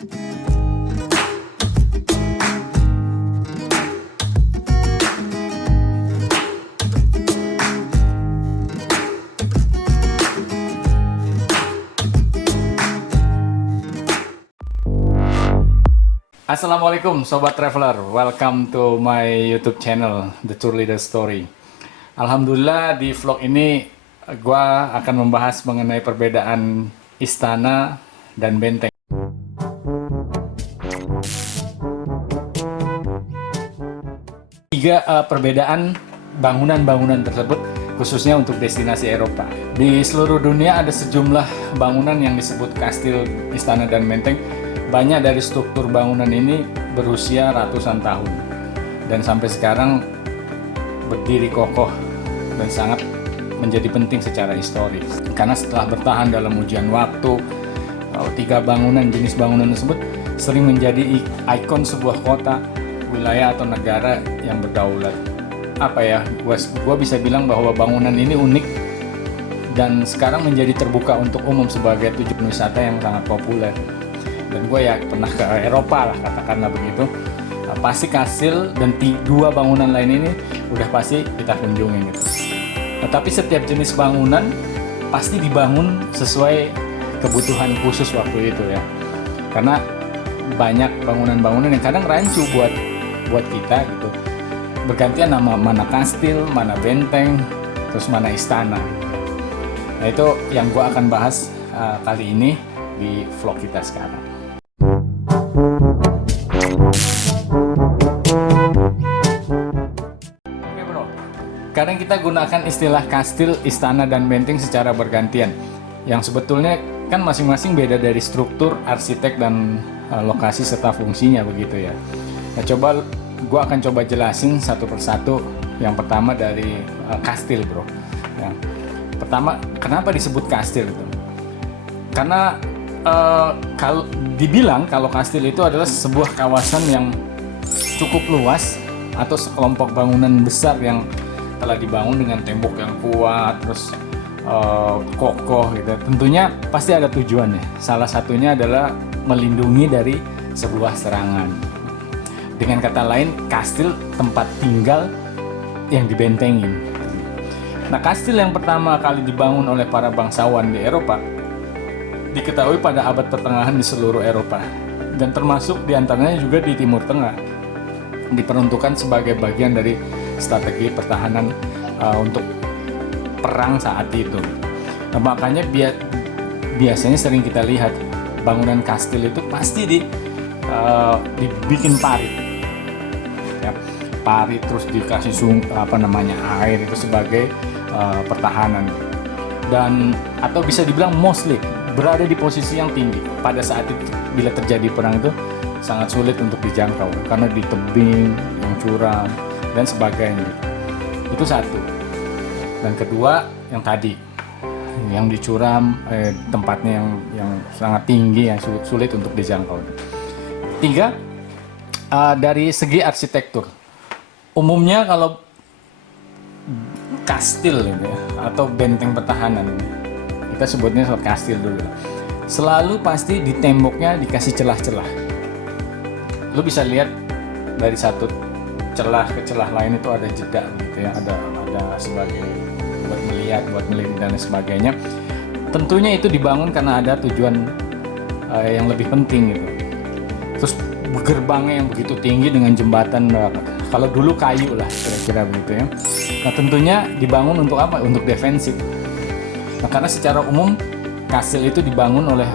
Assalamualaikum Sobat Traveler, welcome to my YouTube channel, The Tour Leader Story. Alhamdulillah di vlog ini gua akan membahas mengenai perbedaan istana dan benteng. Tiga perbedaan bangunan-bangunan tersebut khususnya untuk destinasi Eropa. Di seluruh dunia ada sejumlah bangunan yang disebut kastil, istana, dan benteng. Banyak dari struktur bangunan ini berusia ratusan tahun dan sampai sekarang berdiri kokoh dan sangat menjadi penting secara historis. Karena setelah bertahan dalam ujian waktu, tiga bangunan jenis bangunan tersebut sering menjadi ikon sebuah kota, wilayah atau negara yang berdaulat. Gua bisa bilang bahwa bangunan ini unik dan sekarang menjadi terbuka untuk umum sebagai tujuan wisata yang sangat populer. Dan gue ya pernah ke Eropa lah, katakanlah begitu. Pasti kastil dan dua bangunan lain ini udah pasti kita kunjungi gitu. Tapi setiap jenis bangunan pasti dibangun sesuai kebutuhan khusus waktu itu ya. Karena banyak bangunan-bangunan yang kadang rancu buat kita gitu. Bergantian nama, mana kastil, mana benteng, terus mana istana. Nah itu yang gue akan bahas kali ini di vlog kita sekarang. Oke bro, sekarang kita gunakan istilah kastil, istana, dan benteng secara bergantian. Yang sebetulnya kan masing-masing beda dari struktur, arsitek, dan lokasi serta fungsinya begitu ya. Nah, gue akan coba jelasin satu persatu. Yang pertama dari kastil bro. Ya. Pertama, kenapa disebut kastil itu? Karena kalau dibilang kalau kastil itu adalah sebuah kawasan yang cukup luas atau sekelompok bangunan besar yang telah dibangun dengan tembok yang kuat, terus kokoh gitu. Tentunya pasti ada tujuannya. Salah satunya adalah melindungi dari sebuah serangan. Dengan kata lain, kastil tempat tinggal yang dibentengin. Nah, kastil yang pertama kali dibangun oleh para bangsawan di Eropa diketahui pada abad pertengahan di seluruh Eropa dan termasuk diantaranya juga di Timur Tengah, diperuntukkan sebagai bagian dari strategi pertahanan untuk perang saat itu. Nah, makanya biasanya sering kita lihat bangunan kastil itu pasti dibikin parit, ya, parit terus dikasih air itu sebagai pertahanan, dan atau bisa dibilang mostly berada di posisi yang tinggi. Pada saat itu bila terjadi perang itu sangat sulit untuk dijangkau karena di tebing yang curam dan sebagainya. Itu satu. Dan kedua yang tadi yang dicuram, tempatnya yang sangat tinggi yang sulit untuk dijangkau. Tiga, dari segi arsitektur. Umumnya kalau kastil ini atau benteng pertahanan ini, kita sebutnya soal kastil dulu, selalu pasti di temboknya dikasih celah-celah. Lu bisa lihat dari satu celah ke celah lain itu ada jeda gitu ya, ada sebagai buat melihat, buat melihat dan sebagainya. Tentunya itu dibangun karena ada tujuan yang lebih penting gitu. Terus gerbangnya yang begitu tinggi dengan jembatan, kalau dulu kayu lah kira-kira begitu ya. Nah tentunya dibangun untuk apa? Untuk defensif. Nah, karena secara umum kastil itu dibangun oleh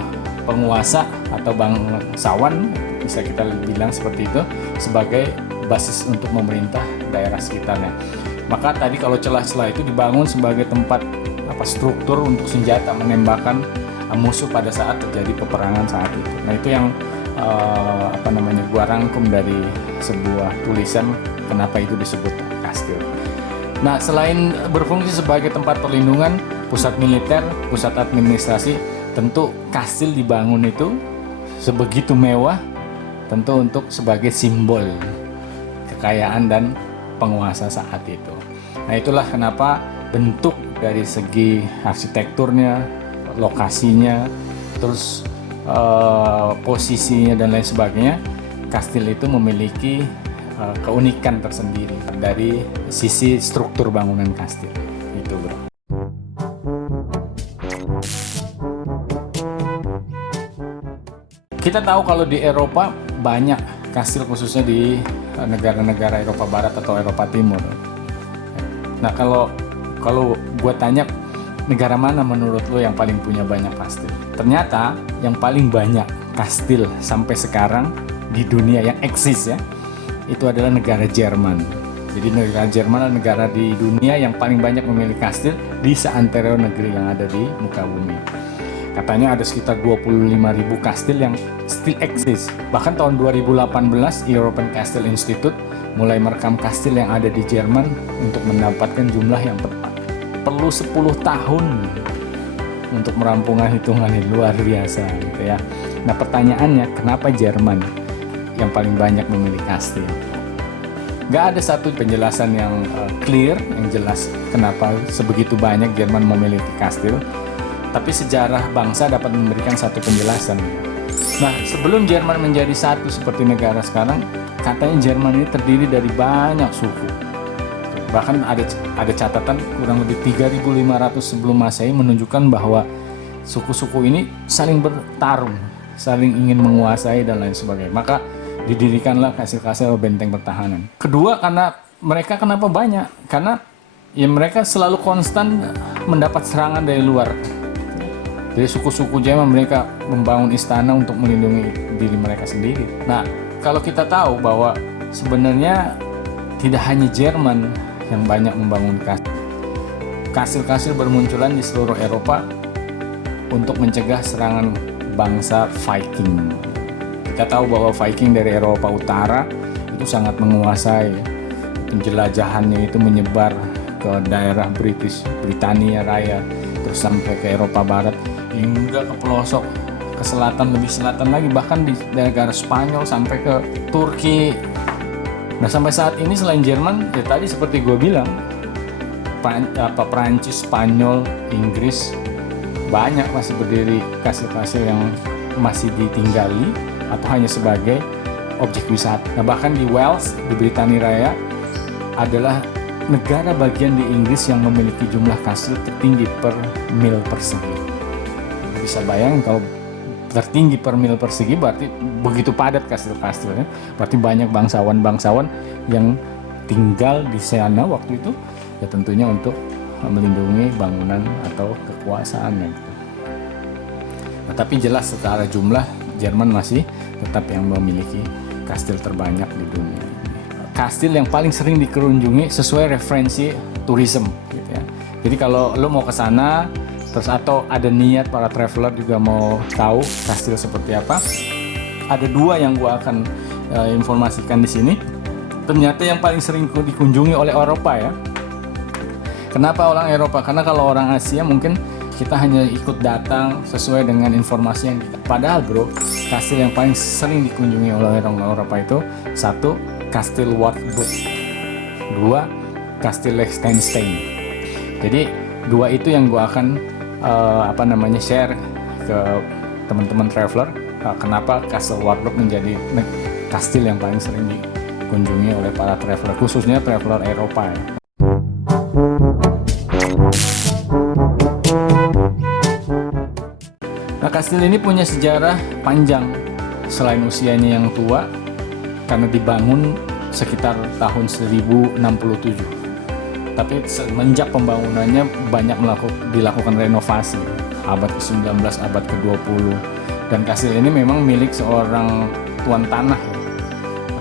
penguasa atau bangsawan, bisa kita bilang seperti itu, sebagai basis untuk memerintah daerah sekitarnya. Maka tadi kalau celah-celah itu dibangun sebagai tempat struktur untuk senjata menembakkan musuh pada saat terjadi peperangan saat itu. Nah itu yang gua rangkum dari sebuah tulisan kenapa itu disebut kastil. Nah selain berfungsi sebagai tempat perlindungan, pusat militer, pusat administrasi, tentu kastil dibangun itu sebegitu mewah, tentu untuk sebagai simbol kekayaan dan penguasa saat itu. Nah itulah kenapa bentuk dari segi arsitekturnya, lokasinya, terus posisinya dan lain sebagainya, kastil itu memiliki keunikan tersendiri dari sisi struktur bangunan kastil. Itu, bro. Kita tahu kalau di Eropa banyak kastil, khususnya di negara-negara Eropa Barat atau Eropa Timur. Nah, kalau gue tanya, negara mana menurut lo yang paling punya banyak kastil? Ternyata yang paling banyak kastil sampai sekarang di dunia yang eksis ya, itu adalah negara Jerman. Jadi negara Jerman adalah negara di dunia yang paling banyak memiliki kastil di seantero negeri yang ada di muka bumi. Katanya ada sekitar 25.000 kastil yang still eksis. Bahkan tahun 2018 European Castle Institute mulai merekam kastil yang ada di Jerman untuk mendapatkan jumlah yang tepat. Perlu 10 tahun untuk merampungkan hitungan yang luar biasa gitu ya. Nah, pertanyaannya, kenapa Jerman yang paling banyak memiliki kastil? Gak ada satu penjelasan yang clear, yang jelas kenapa sebegitu banyak Jerman memiliki kastil. Tapi sejarah bangsa dapat memberikan satu penjelasan. Nah, sebelum Jerman menjadi satu seperti negara sekarang, katanya Jerman ini terdiri dari banyak suku. Bahkan ada catatan kurang lebih 3.500 sebelum Masehi menunjukkan bahwa suku-suku ini saling bertarung, saling ingin menguasai dan lain sebagainya. Maka didirikanlah kastil-kastil atau benteng pertahanan. Kedua, karena mereka kenapa banyak? Karena ya mereka selalu konstan mendapat serangan dari luar. Jadi suku-suku Jerman mereka membangun istana untuk melindungi diri mereka sendiri. Nah, kalau kita tahu bahwa sebenarnya tidak hanya Jerman yang banyak membangun kastil. Kastil-kastil bermunculan di seluruh Eropa untuk mencegah serangan bangsa Viking. Kita tahu bahwa Viking dari Eropa Utara itu sangat menguasai. Penjelajahannya itu menyebar ke daerah Britania Raya, terus sampai ke Eropa Barat, hingga ke pelosok, ke selatan, lebih selatan lagi, bahkan di negara Spanyol sampai ke Turki. Nah, sampai saat ini selain Jerman, ya tadi seperti gue bilang, Prancis, Spanyol, Inggris, banyak masih berdiri kastil-kastil yang masih ditinggali atau hanya sebagai objek wisata. Nah, bahkan di Wales, di Britania Raya, adalah negara bagian di Inggris yang memiliki jumlah kastil tertinggi per mil persegi. Bisa bayangin kalau tertinggi per mil persegi, berarti begitu padat kastil-kastilnya, berarti banyak bangsawan-bangsawan yang tinggal di sana waktu itu, ya tentunya untuk melindungi bangunan atau kekuasaannya. Nah, tapi jelas secara jumlah Jerman masih tetap yang memiliki kastil terbanyak di dunia. Kastil yang paling sering dikunjungi sesuai referensi tourism gitu ya. Jadi kalau lo mau ke sana, terus atau ada niat para traveler juga mau tahu kastil seperti apa, ada dua yang gua akan informasikan di sini. Ternyata yang paling sering dikunjungi oleh Eropa ya. Kenapa orang Eropa? Karena kalau orang Asia mungkin kita hanya ikut datang sesuai dengan informasi yang kita. Padahal bro, kastil yang paling sering dikunjungi oleh orang Eropa itu, satu, Kastil Wartburg, dua, Kastil Liechtenstein. Jadi dua itu yang gua akan share ke teman-teman traveler. Kenapa Kastil Wartburg menjadi kastil yang paling sering dikunjungi oleh para traveler, khususnya traveler Eropa ya. Nah, kastil ini punya sejarah panjang selain usianya yang tua, karena dibangun sekitar tahun 1067. Tapi semenjak pembangunannya banyak dilakukan renovasi abad ke-19, abad ke-20. Dan kastil ini memang milik seorang tuan tanah ya,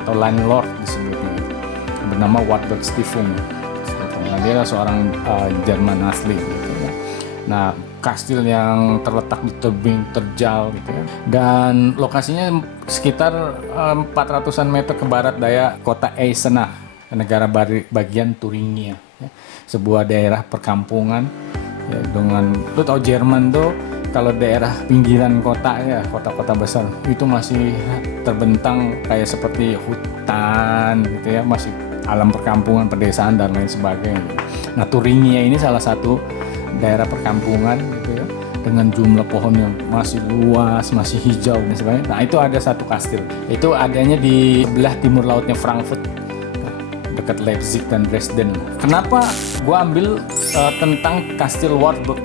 atau landlord disebutnya, bernama Wartburg Stiftung. Nah, dia adalah seorang Jerman asli gitu ya. Nah, kastil yang terletak di tebing terjal gitu ya. Dan lokasinya sekitar 400-an meter ke barat daya kota Eisenach, negara bagian Thuringia ya. Sebuah daerah perkampungan ya, dengan lu tahu Jerman tuh kalau daerah pinggiran kota ya, kota-kota besar itu masih terbentang kayak seperti hutan gitu ya, masih alam perkampungan, pedesaan dan lain sebagainya. Nah, Thuringia ini salah satu daerah perkampungan gitu ya, dengan jumlah pohon yang masih luas, masih hijau dan sebagainya. Nah, itu ada satu kastil. Itu adanya di sebelah timur lautnya Frankfurt, dekat Leipzig dan Dresden. Kenapa gue ambil tentang Kastil Wartburg?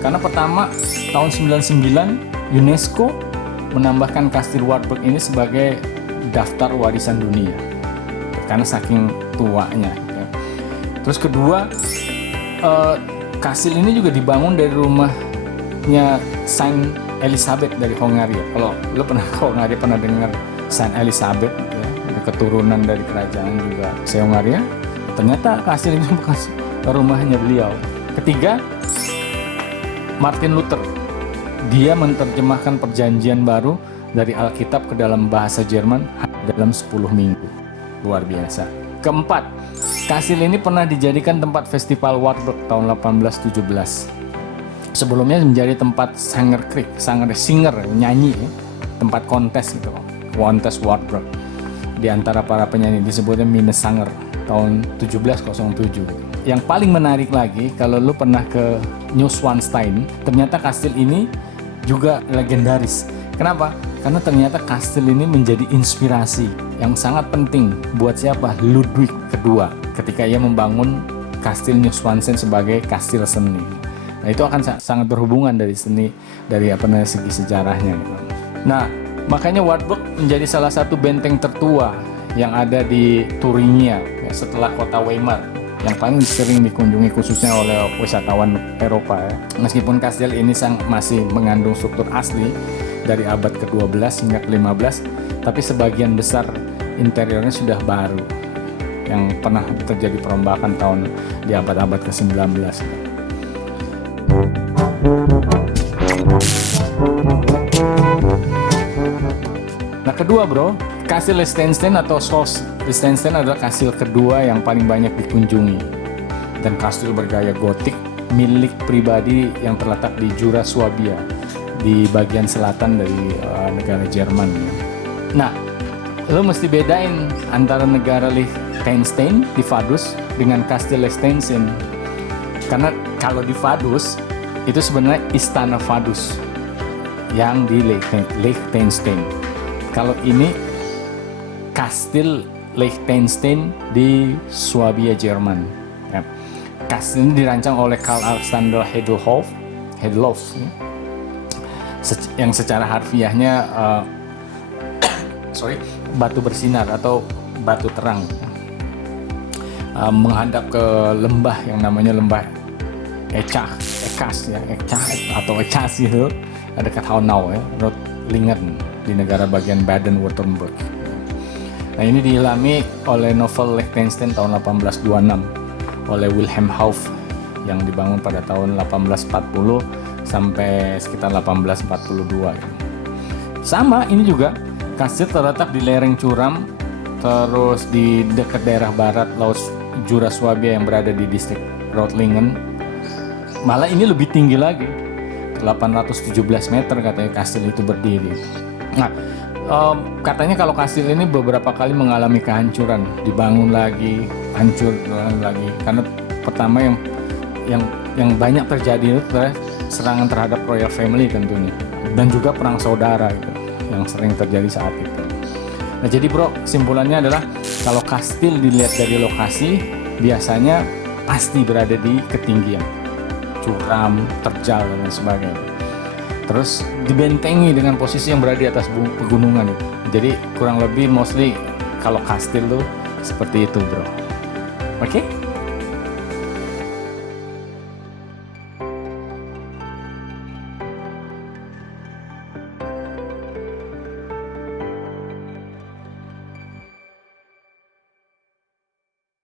Karena pertama tahun 99 UNESCO menambahkan Kastil Wartburg ini sebagai daftar warisan dunia karena saking tuanya. Terus kedua, kastil ini juga dibangun dari rumahnya Saint Elizabeth dari Hongaria. Kalau lo pernah ke Hongaria, pernah dengar Saint Elizabeth, ya, keturunan dari kerajaan juga Hongaria. Ternyata kastil ini bukan rumahnya beliau. Ketiga, Martin Luther. Dia menerjemahkan perjanjian baru dari Alkitab ke dalam bahasa Jerman dalam 10 minggu. Luar biasa. Keempat, kastil ini pernah dijadikan tempat festival Wartburg tahun 1817. Sebelumnya menjadi tempat singer nyanyi, tempat kontes gitu, kontes Wartburg. Di antara para penyanyi disebutnya Minnesänger tahun 1707. Yang paling menarik lagi, kalau lu pernah ke Neuschwanstein, ternyata kastil ini juga legendaris. Kenapa? Karena ternyata kastil ini menjadi inspirasi yang sangat penting buat siapa? Ludwig II ketika ia membangun kastil Neuschwanstein sebagai kastil seni. Nah, itu akan sangat berhubungan dari seni, dari segi sejarahnya gitu. Nah, makanya Wartburg menjadi salah satu benteng tertua yang ada di Thuringia, ya, setelah kota Weimar, yang paling sering dikunjungi khususnya oleh wisatawan Eropa, ya. Meskipun kastil ini masih mengandung struktur asli dari abad ke-12 hingga ke-15, tapi sebagian besar interiornya sudah baru yang pernah terjadi perombakan di abad-abad ke-19. Nah, kedua bro, Kastil Liechtenstein atau Schloss Liechtenstein adalah kastil kedua yang paling banyak dikunjungi, dan kastil bergaya gotik milik pribadi yang terletak di Jura Swabia di bagian selatan dari negara Jerman. Nah, lo mesti bedain antara negara Liechtenstein di Vaduz dengan Kastil Liechtenstein, karena kalau di Vaduz itu sebenarnya Istana Vaduz yang di Liechtenstein. Kalau ini Kastil Liechtenstein di Swabia, Jerman. Ya. Kastil ini dirancang oleh Karl Alexander Hedloff, yang secara harfiahnya batu bersinar atau batu terang, menghadap ke lembah yang namanya lembah Ekas itu, ada dekat Hanau, ya, Rottlingen di negara bagian Baden-Württemberg. Nah, ini diilhami oleh novel Liechtenstein tahun 1826 oleh Wilhelm Hauff yang dibangun pada tahun 1840 sampai sekitar 1842. Sama, ini juga kastil terletak di lereng curam, terus di dekat daerah barat Laut Jura Swabia yang berada di distrik Rottlingen. Malah ini lebih tinggi lagi, 817 meter katanya kastil itu berdiri. Nah, katanya kalau kastil ini beberapa kali mengalami kehancuran, dibangun lagi, hancur lagi. Karena pertama yang banyak terjadi itu serangan terhadap royal family tentunya, dan juga perang saudara gitu, yang sering terjadi saat itu. Nah, jadi bro, kesimpulannya adalah kalau kastil dilihat dari lokasi biasanya pasti berada di ketinggian, curam, terjal dan sebagainya. Terus dibentengi dengan posisi yang berada di atas pegunungan itu. Jadi kurang lebih mostly kalau kastil tuh seperti itu bro. Oke?